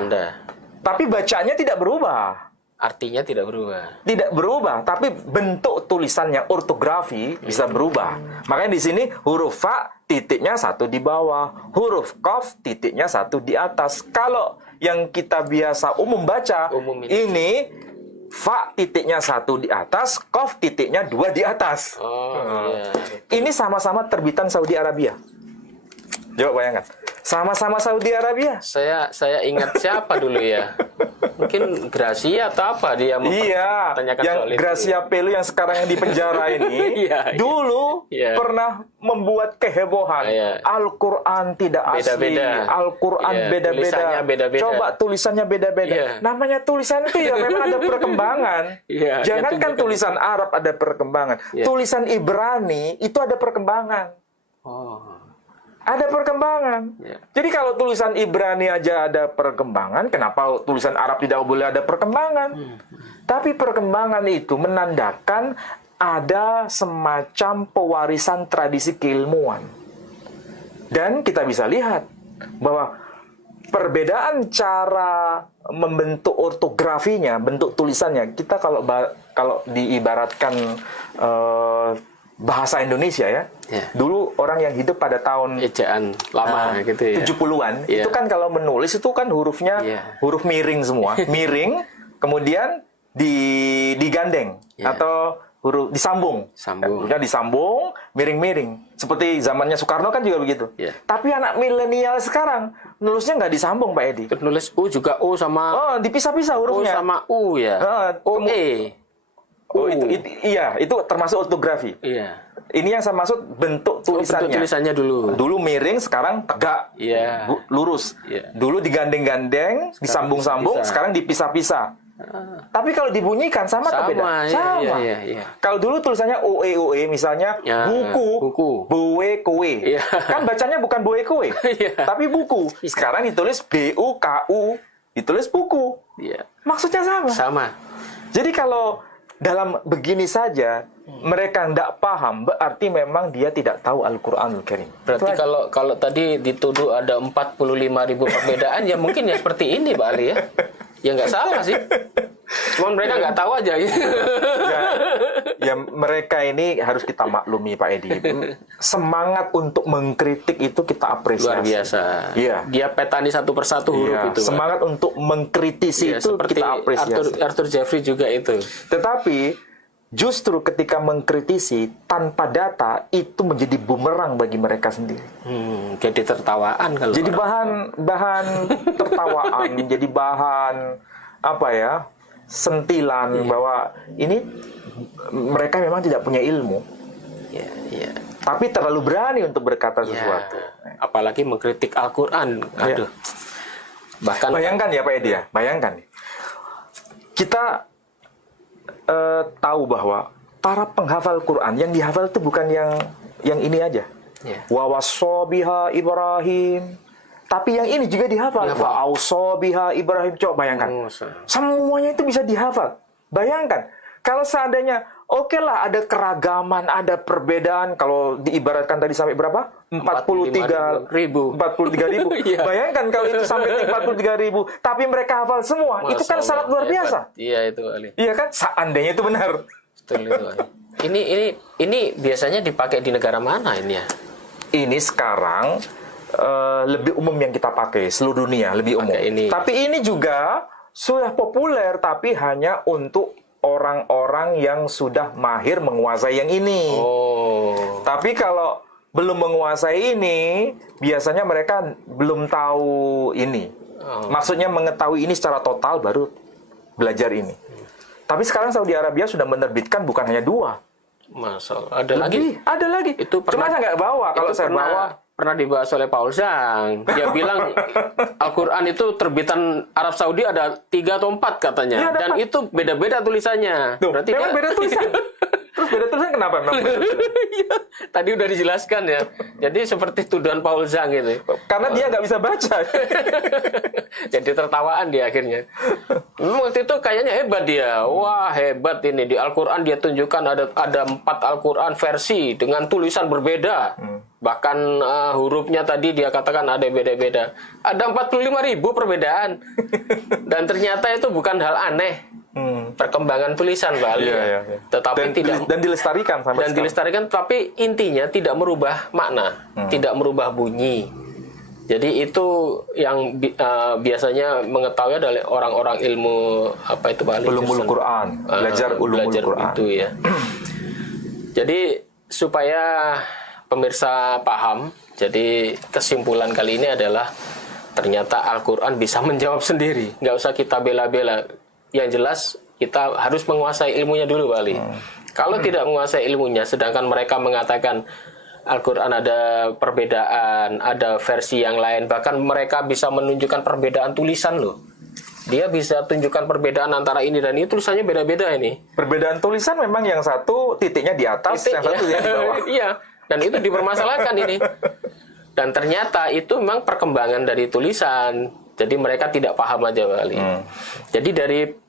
Tapi bacanya tidak berubah. Artinya tidak berubah. Tidak berubah, tapi bentuk tulisannya, ortografi bisa berubah. Makanya di sini huruf fa titiknya 1 di bawah, huruf qaf titiknya 1 di atas. Kalau yang kita biasa umum baca, ini fa titiknya 1 di atas, qaf titiknya 2 di atas. Iya. Ini sama-sama terbitan Saudi Arabia. Coba bayangkan. Sama-sama Saudi Arabia. Saya ingat siapa dulu ya? Mungkin Gracia atau apa dia mempertanyakan yang soal itu. Gracia Pelu yang sekarang yang di penjara ini dulu pernah membuat kehebohan. Al-Quran tidak asli, Al-Quran beda-beda. Coba tulisannya beda-beda. Namanya tulisan itu ya memang ada perkembangan. Jangankan tulisan Arab ada perkembangan, tulisan Ibrani itu ada perkembangan. Ada perkembangan. Jadi kalau tulisan Ibrani aja ada perkembangan, kenapa tulisan Arab tidak boleh ada perkembangan? Tapi perkembangan itu menandakan ada semacam pewarisan tradisi keilmuan. Dan kita bisa lihat bahwa perbedaan cara membentuk ortografinya, bentuk tulisannya, kita kalau diibaratkan bahasa Indonesia ya. Dulu orang yang hidup pada tahun ejaan lama gitu ya. 70-an, itu kan kalau menulis itu kan hurufnya huruf miring semua. Miring, kemudian digandeng atau huruf disambung. Hurufnya disambung, miring-miring. Seperti zamannya Soekarno kan juga begitu. Tapi anak milenial sekarang nulisnya nggak disambung, Pak Edi. Nulis U juga O sama dipisah-pisah hurufnya. O sama U ya. Itu termasuk ortografi. Ini yang saya maksud bentuk tulisannya. Bentuk tulisannya dulu. Dulu miring, sekarang tegak, lurus. Dulu digandeng-gandeng, disambung-sambung, sekarang dipisah-pisah. Tapi kalau dibunyikan sama atau beda? Sama. Kalau dulu tulisannya OE misalnya buku, buwe kowe. Kan bacanya bukan buwe kowe, tapi buku. Sekarang ditulis BUKU, ditulis buku. Maksudnya sama. Jadi kalau dalam begini saja mereka tidak paham, berarti memang dia tidak tahu Al-Quranul Karim. Berarti kalau tadi dituduh ada 45.000 perbedaan, ya mungkin ya seperti ini Pak Ali ya. Ya nggak salah sih. Cuman mereka nggak tahu aja. Ya mereka ini harus kita maklumi Pak Edi. Semangat untuk mengkritik itu kita apresiasi. Luar biasa. Dia petani satu persatu huruf itu. Semangat untuk mengkritisi itu kita apresiasi. Arthur Jeffrey juga itu. Tetapi justru ketika mengkritisi tanpa data itu menjadi bumerang bagi mereka sendiri. Jadi tertawaan kalau. Jadi bahan tertawaan, menjadi bahan sentilan bahwa ini mereka memang tidak punya ilmu. tapi terlalu berani untuk berkata Ya, sesuatu. apalagi mengkritik Al-Quran. Aduh. Bahkan Bayangkan ya Pak Edi ya, bayangkan. Kita tahu bahwa para penghafal Quran yang dihafal itu bukan yang ini aja. Ya. Wa wassobiha Ibrahim. Tapi yang ini juga dihafal. Dihafal. Wa ausobiha Ibrahim. Coba bayangkan. Semuanya itu bisa dihafal. Bayangkan. Kalau seandainya, oke lah ada keragaman, ada perbedaan. Kalau diibaratkan tadi sampai berapa? 43 ribu. 43 ribu. Iya. Bayangkan kalau itu sampai 43 ribu. Tapi mereka hafal semua. Itu kan sangat luar biasa. Iya itu Ali. Iya kan? Seandainya itu benar. Betul itu Ali. Ini biasanya dipakai di negara mana ini ya? Ini sekarang lebih umum yang kita pakai. Seluruh dunia lebih umum. Ini. Tapi ini juga sudah populer. Tapi hanya untuk orang-orang yang sudah mahir menguasai yang ini. Oh. Tapi kalau belum menguasai ini, biasanya mereka belum tahu ini. Maksudnya mengetahui ini secara total baru belajar ini. Tapi sekarang Saudi Arabia sudah menerbitkan bukan hanya 2. Ada lagi? Ada lagi. Itu Cuma saya nggak bawa. Kalau saya bawa, pernah dibahas oleh Paul Zhang. Dia bilang Al-Quran itu terbitan Arab Saudi ada 3 atau 4 katanya. Ya, dan itu beda-beda tulisannya. Tuh, berarti memang beda tulisan. Terus beda tulisan kenapa? Iya, tadi udah dijelaskan ya. Jadi seperti tuduhan Paul Zhang itu. Karena dia nggak bisa baca. Jadi tertawaan dia akhirnya. Waktu itu kayaknya hebat dia. Wah hebat ini. Di Al-Quran dia tunjukkan ada 4 Al-Quran versi dengan tulisan berbeda. Bahkan hurufnya tadi dia katakan ada beda-beda. Ada 45.000 perbedaan. Dan ternyata itu bukan hal aneh. Perkembangan tulisan Bali. Iya. Tetapi dan dilestarikan sampai dan sekarang. dilestarikan, tapi intinya tidak merubah makna, tidak merubah bunyi. Jadi itu yang biasanya mengetahui adalah orang-orang ilmu apa itu Bali? Ulumul Quran, belajar ulumul Quran. Itu ya. Jadi supaya pemirsa paham, jadi kesimpulan kali ini adalah ternyata Al-Quran bisa menjawab sendiri, nggak usah kita bela-bela. Yang jelas kita harus menguasai ilmunya dulu Bali. Kalau tidak menguasai ilmunya, sedangkan mereka mengatakan Al-Quran ada perbedaan, ada versi yang lain, bahkan mereka bisa menunjukkan perbedaan tulisan loh. Dia bisa tunjukkan perbedaan antara ini dan ini, tulisannya beda-beda ini. Perbedaan tulisan memang yang satu titiknya di atas, yang satu yang di bawah. Iya, dan itu dipermasalahkan ini. Dan ternyata itu memang perkembangan dari tulisan. Jadi mereka tidak paham aja Bali. Jadi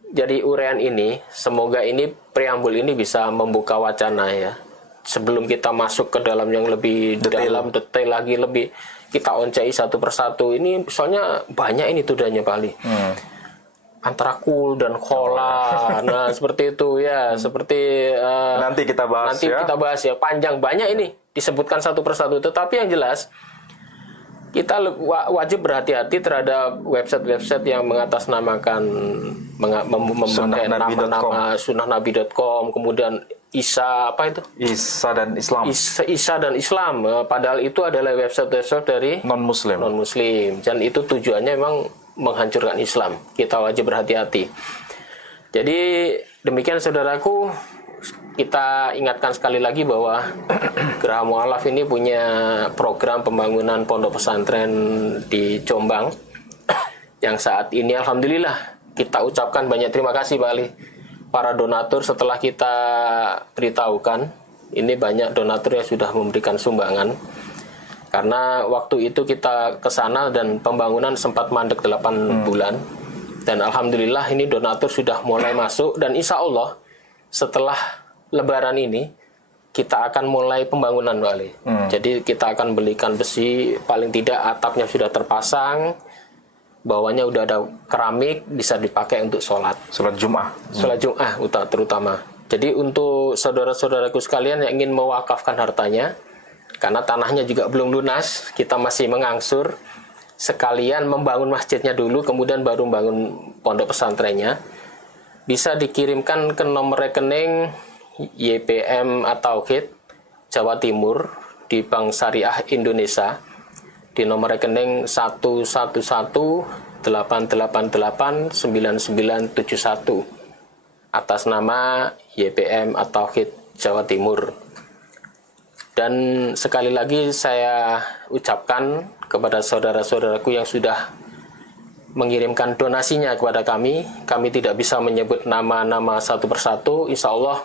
dari uraian ini, semoga ini preambul ini bisa membuka wacana ya. Sebelum kita masuk ke dalam yang lebih dalam detail lagi, lebih kita oncai satu persatu. Ini soalnya banyak ini tudahnya Bali. Antara kul dan khola. Nah, seperti itu ya, seperti nanti kita bahas kita bahas ya. Panjang banyak ini disebutkan satu persatu, tetapi yang jelas kita wajib berhati-hati terhadap website-website yang mengatasnamakan memakai nama-nama sunnahnabi.com, kemudian Isa apa itu? Isa dan Islam. Isa dan Islam. Padahal itu adalah website-website dari non-Muslim. Dan itu tujuannya memang menghancurkan Islam. Kita wajib berhati-hati. Jadi demikian saudaraku, kita ingatkan sekali lagi bahwa Geraha Mu'alaf ini punya program pembangunan pondok pesantren di Jombang yang saat ini alhamdulillah kita ucapkan banyak terima kasih Pak Ali. Para donatur setelah kita beritahukan, ini banyak donatur yang sudah memberikan sumbangan. Karena waktu itu kita ke sana dan pembangunan sempat mandek 8 bulan. Dan alhamdulillah ini donatur sudah mulai masuk, dan insya Allah setelah Lebaran ini kita akan mulai pembangunan Wali. Jadi kita akan belikan besi, paling tidak atapnya sudah terpasang, bawahnya udah ada keramik, bisa dipakai untuk sholat Jumat. Sholat Jumat terutama. Jadi untuk saudara-saudaraku sekalian yang ingin mewakafkan hartanya, karena tanahnya juga belum lunas, kita masih mengangsur, sekalian membangun masjidnya dulu, kemudian baru membangun pondok pesantrennya, bisa dikirimkan ke nomor rekening YPM atau KIT Jawa Timur di Bank Syariah Indonesia di nomor rekening 111889971 atas nama YPM atau KIT Jawa Timur. Dan sekali lagi saya ucapkan kepada saudara-saudaraku yang sudah mengirimkan donasinya kepada kami. Kami tidak bisa menyebut nama-nama satu persatu. Insya Allah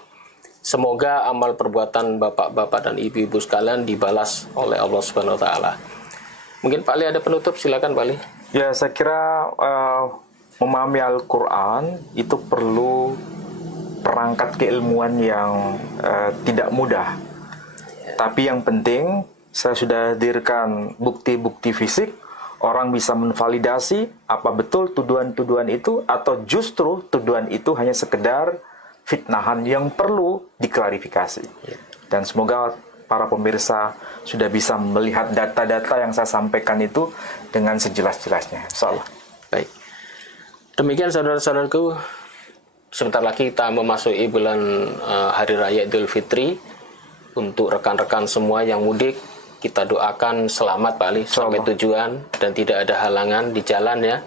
semoga amal perbuatan bapak-bapak dan ibu-ibu sekalian dibalas oleh Allah Subhanahu Wa Taala. Mungkin Pak Ali ada penutup, silakan Pak Ali. Ya, saya kira memahami Al-Quran itu perlu perangkat keilmuan yang tidak mudah. Tapi yang penting, saya sudah hadirkan bukti-bukti fisik, orang bisa menvalidasi apa betul tuduhan-tuduhan itu, atau justru tuduhan itu hanya sekedar fitnahan yang perlu diklarifikasi. Dan semoga para pemirsa sudah bisa melihat data-data yang saya sampaikan itu dengan sejelas-jelasnya. Insyaallah. Baik. Demikian saudara-saudaraku, sebentar lagi kita memasuki bulan Hari Raya Idul Fitri. Untuk rekan-rekan semua yang mudik, kita doakan selamat Pak Ali sampai tujuan dan tidak ada halangan di jalan ya.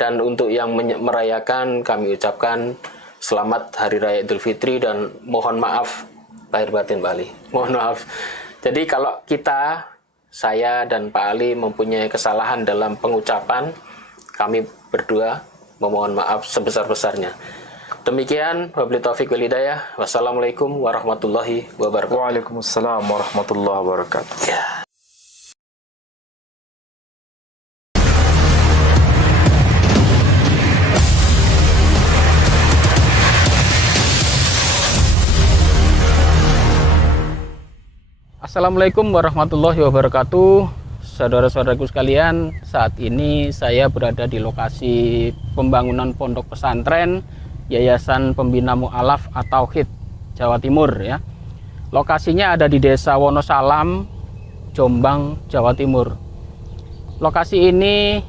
Dan untuk yang merayakan, kami ucapkan selamat Hari Raya Idul Fitri dan mohon maaf lahir batin Pak Ali. Mohon maaf. Jadi kalau kita, saya dan Pak Ali mempunyai kesalahan dalam pengucapan, kami berdua memohon maaf sebesar-besarnya. Demikian, wabillahi taufiq wal hidayah. Wassalamualaikum warahmatullahi wabarakatuh. Waalaikumsalam warahmatullahi wabarakatuh. Ya. Assalamualaikum warahmatullahi wabarakatuh. Saudara-saudaraku sekalian, saat ini saya berada di lokasi pembangunan pondok pesantren Yayasan Pembina Mu'alaf At-Tauhid Jawa Timur ya. Lokasinya ada di Desa Wonosalam, Jombang, Jawa Timur. Lokasi ini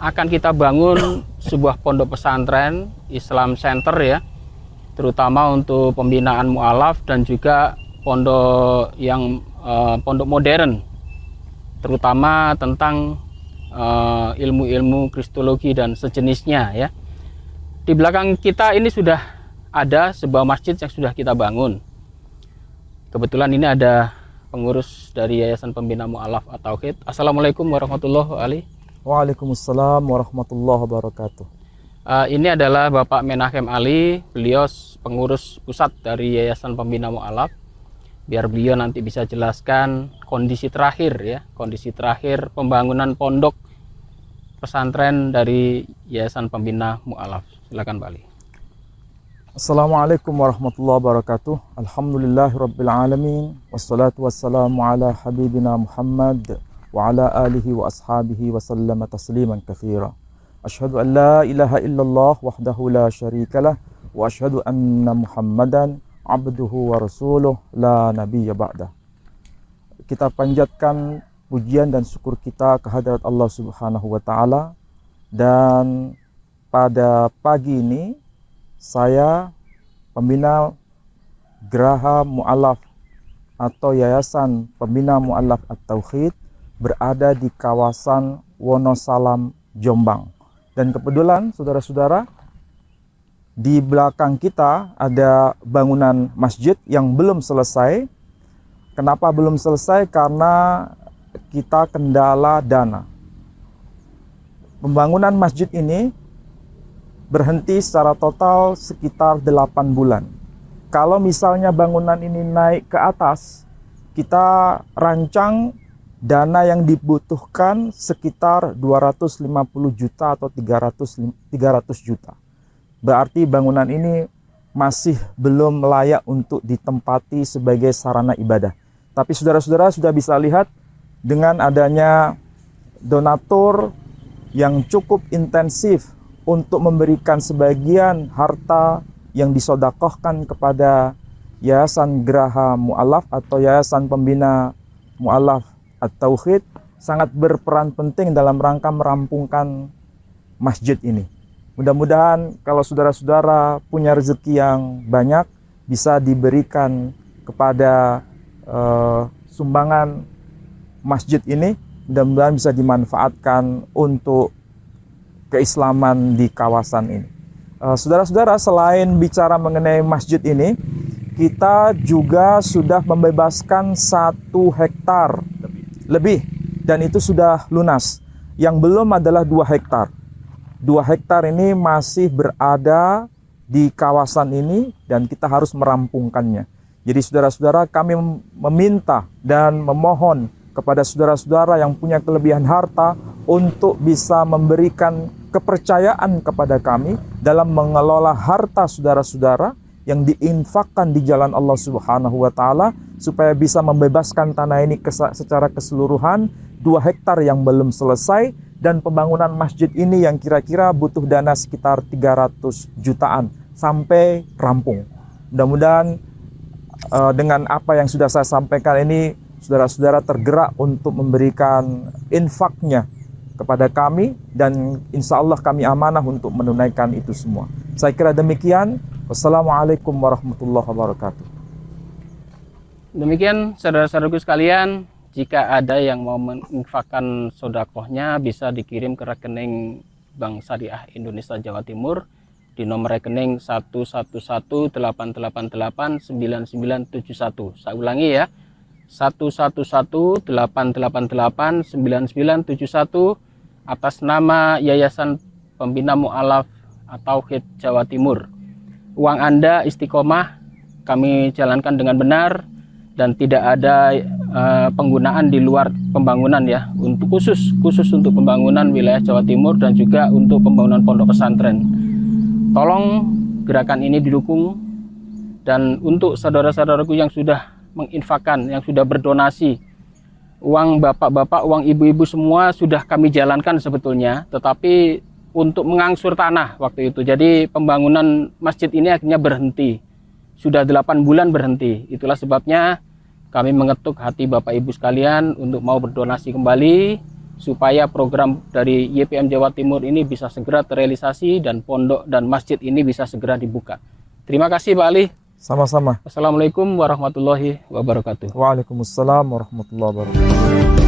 akan kita bangun sebuah pondok pesantren Islam Center ya, terutama untuk pembinaan mu'alaf dan juga pondok yang pondok modern, terutama tentang ilmu-ilmu kristologi dan sejenisnya ya. Di belakang kita ini sudah ada sebuah masjid yang sudah kita bangun. Kebetulan ini ada pengurus dari Yayasan Pembina Mu'alaf At-Tauhid. Assalamualaikum warahmatullahi wabarakatuh. Waalaikumsalam warahmatullahi wabarakatuh. Ini adalah Bapak Menahem Ali, beliau pengurus pusat dari Yayasan Pembina Mu'alaf. Biar beliau nanti bisa jelaskan kondisi terakhir ya, kondisi terakhir pembangunan pondok pesantren dari Yayasan Pembina Mu'alaf. Silakan Pak Ali. Assalamualaikum warahmatullahi wabarakatuh. Alhamdulillahirabbil alamin wassalatu wassalamu ala habibina Muhammad wa ala alihi wa ashabihi wa sallama tasliman katsira. Asyhadu an la ilaha illallah wahdahu la syarikalah wa asyhadu anna Muhammadan abduhu wa rasuluh la nabiyya ba'dah. Kita panjatkan pujian dan syukur kita kehadirat Allah Subhanahu wa taala, dan pada pagi ini saya, pembina Geraha Mu'alaf atau Yayasan Pembina Mu'alaf At-Tauhid, berada di kawasan Wonosalam, Jombang. Dan kebetulan saudara-saudara, di belakang kita ada bangunan masjid yang belum selesai. Kenapa belum selesai? Karena kita kendala dana. Pembangunan masjid ini berhenti secara total sekitar 8 bulan. Kalau misalnya bangunan ini naik ke atas, kita rancang dana yang dibutuhkan sekitar 250 juta atau 300 juta. Berarti bangunan ini masih belum layak untuk ditempati sebagai sarana ibadah. Tapi saudara-saudara sudah bisa lihat dengan adanya donatur yang cukup intensif untuk memberikan sebagian harta yang disodakohkan kepada Yayasan Geraha Mu'alaf atau Yayasan Pembina Mu'alaf At-Tauhid, sangat berperan penting dalam rangka merampungkan masjid ini. Mudah-mudahan kalau saudara-saudara punya rezeki yang banyak, bisa diberikan kepada sumbangan masjid ini, mudah-mudahan bisa dimanfaatkan untuk keislaman di kawasan ini. Saudara-saudara, selain bicara mengenai masjid ini, kita juga sudah membebaskan 1 hektar lebih, dan itu sudah lunas. Yang belum adalah 2 hektar. 2 hektar ini masih berada di kawasan ini dan kita harus merampungkannya. Jadi saudara-saudara, kami meminta dan memohon kepada saudara-saudara yang punya kelebihan harta untuk bisa memberikan kepercayaan kepada kami dalam mengelola harta saudara-saudara yang diinfakkan di jalan Allah Subhanahu wa Ta'ala, supaya bisa membebaskan tanah ini secara keseluruhan, 2 hektar yang belum selesai, dan pembangunan masjid ini yang kira-kira butuh dana sekitar 300 jutaan sampai rampung. Mudah-mudahan dengan apa yang sudah saya sampaikan ini, saudara-saudara tergerak untuk memberikan infaknya kepada kami, dan insya Allah kami amanah untuk menunaikan itu semua. Saya kira demikian. Wassalamualaikum warahmatullahi wabarakatuh. Demikian saudara-saudaraku sekalian, jika ada yang mau menginfakkan sodakohnya bisa dikirim ke rekening Bank Syariah Indonesia Jawa Timur di nomor rekening 111888991. Saya ulangi ya, 111888991 atas nama Yayasan Pembina Mu'alaf At-Tauhid Jawa Timur. Uang Anda istiqomah, kami jalankan dengan benar dan tidak ada penggunaan di luar pembangunan ya, untuk khusus untuk pembangunan wilayah Jawa Timur dan juga untuk pembangunan pondok pesantren. Tolong gerakan ini didukung, dan untuk saudara-saudaraku yang sudah menginfakkan, yang sudah berdonasi, uang bapak-bapak, uang ibu-ibu semua sudah kami jalankan sebetulnya, tetapi untuk mengangsur tanah waktu itu. Jadi pembangunan masjid ini akhirnya berhenti. Sudah 8 bulan berhenti. Itulah sebabnya kami mengetuk hati Bapak Ibu sekalian untuk mau berdonasi kembali supaya program dari YPM Jawa Timur ini bisa segera terrealisasi dan pondok dan masjid ini bisa segera dibuka. Terima kasih Pak Ali. Sama-sama. Assalamualaikum warahmatullahi wabarakatuh. Waalaikumsalam warahmatullahi wabarakatuh.